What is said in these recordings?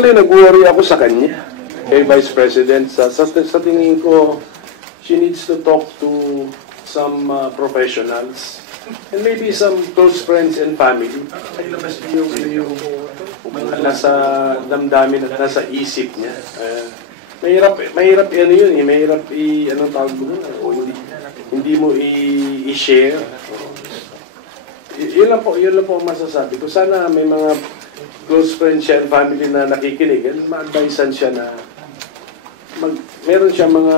Actually, nag-worry ako sa kanya, kay Vice President. Sa tingin ko, she needs to talk to some professionals and maybe some close friends and family. Ilabas niyo yung mga nasa damdamin at nasa isip niya. Mahirap ano yun eh, mahirap anong tawag mo o hindi mo i-share. Yun lang po ang masasabi ko. Sana may mga close friends siya and family na nakikinig and ma-advisean siya na meron siya mga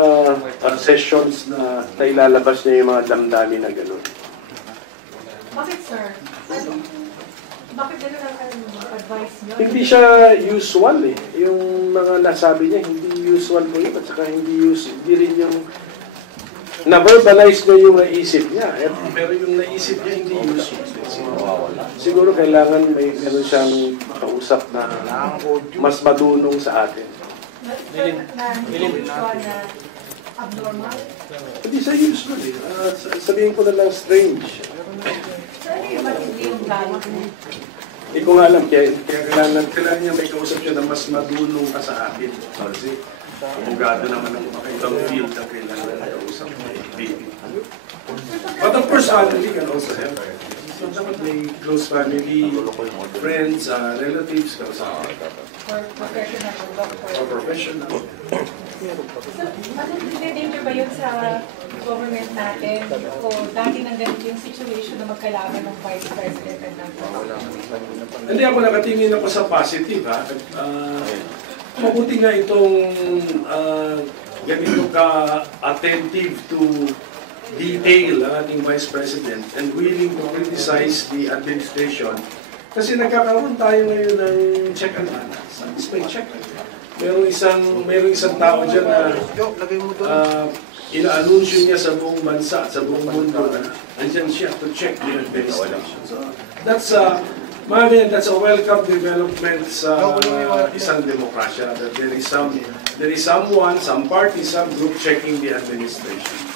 sessions na ilalabas niya yung mga damdamin na gano'n. Bakit, sir? Bakit gano'n ang advice niyo? Hindi siya usual eh. Yung mga nasabi niya, hindi usual po yun. At saka hindi rin yung na-verbalize niya yung naisip niya. Pero yung naisip niya, hindi usual. Siguro kailangan may meron siyang kausap na mas madunong sa atin. Abnormal? Hindi sa usual eh. Sabihin ko na lang strange. Hindi ko nga alam. Kaya kailangan niya may kausap siya na mas madunong ka sa atin. Kasi abogado naman ang ibang field na kailangan na kausap mo. But of course, family can also help. So, dapat may close family, friends, relatives, kausap. Or professional or doctor? Or professional. So, danger ba yun sa government natin? O dati nang ganito yung situation na magkailangan ng Vice President at ng Hindi ako nakatingin ako sa positive ha. Mabuti nga itong ganito ka-attentive to detail ang ating Vice President and willing to criticize the administration. Kasi nagkakaroon tayo ngayon ng check and balance. May check. Merong isang tao dyan na ina-anunsyo niya sa buong bansa, sa buong mundo na andyan siya to check the administration. So that's a welcome development sa isang demokrasya. That there is someone, some party, some group checking the administration.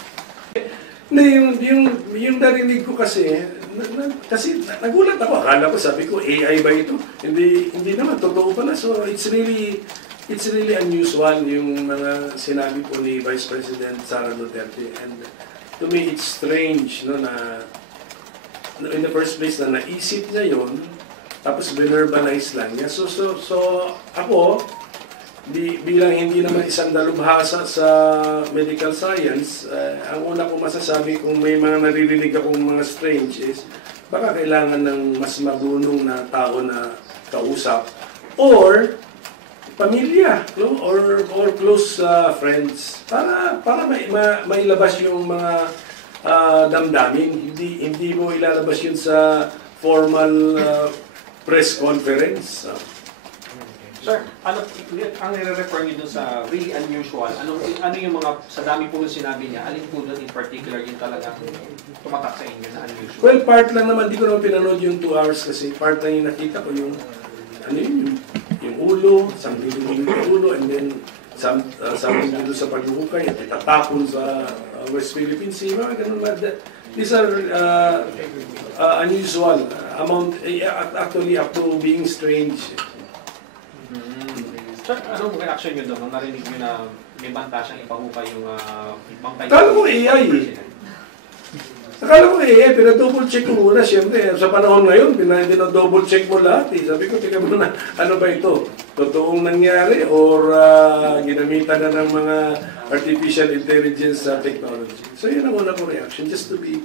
Yung narinig ko kasi nagulat ako. Akala ko, sabi ko, AI ba ito? Hindi naman, totoo pala. So it's really unusual yung mga sinabi po ni Vice President Sara Duterte. And to me, it's strange no, na in the first place na naisip niya yun, tapos verbalize lang niya. So ako, bilang hindi naman isang dalubhasa sa medical science, ang una kong masasabi kung may mga naririnig akong mga strange is baka kailangan ng mas marunong na tao na kausap or pamilya, no? or close friends para mailabas yung mga damdamin. Hindi mo ilalabas yun sa formal press conference. Sir, ang nire-refer niyo dun sa really unusual, ano yung mga, sa dami po yung sinabi niya, alin po dun in particular yung talagang tumatak sa inyo na unusual? Well, part lang naman, di ko naman pinanood yung 2 hours kasi part lang yung nakita ko yung, yung ulo, something yung ulo, and then something dito sa paghuhukay, at itatapon sa West Philippine Sea, mga ganun. These are unusual, actually up to being strange. Sir, anong reaction nyo doon nung narinig nyo na may banta siyang ipahukay yung bangkay? Akala ko AI eh. Akala ko AI, pinadouble check ko muna. Siyempre, sa panahon ngayon, pinadouble check mo lahat eh. Sabi ko, tika muna, ano ba ito? Totoong nangyari or ginamitan na ng mga artificial intelligence technology? So yun ang una ko reaction, just to be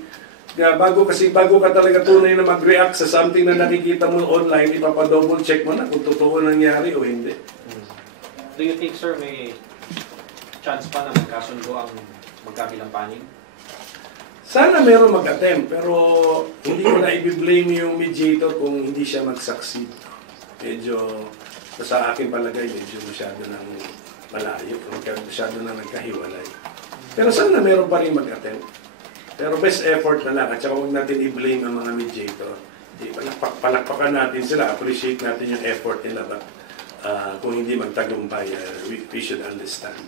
bago ka talaga tunay na mag-react sa something na nakikita mo online, ipapadouble check mo na kung totoo nangyari o hindi. Do you think, sir, may chance pa na magkasundo ang magkabilang panig? Sana meron mag-attempt, pero hindi ko na i-blame yung mediator kung hindi siya mag-succeed. Medyo, sa akin palagay, medyo masyado nang malayo, masyado nang nagkahiwalay. Pero sana meron pa rin mag-attempt. Pero best effort na lang, at saka huwag natin i-blame ang mga mediator. Palakpakan natin sila, appreciate natin yung effort nila. But kung hindi magtagumpay, we should understand.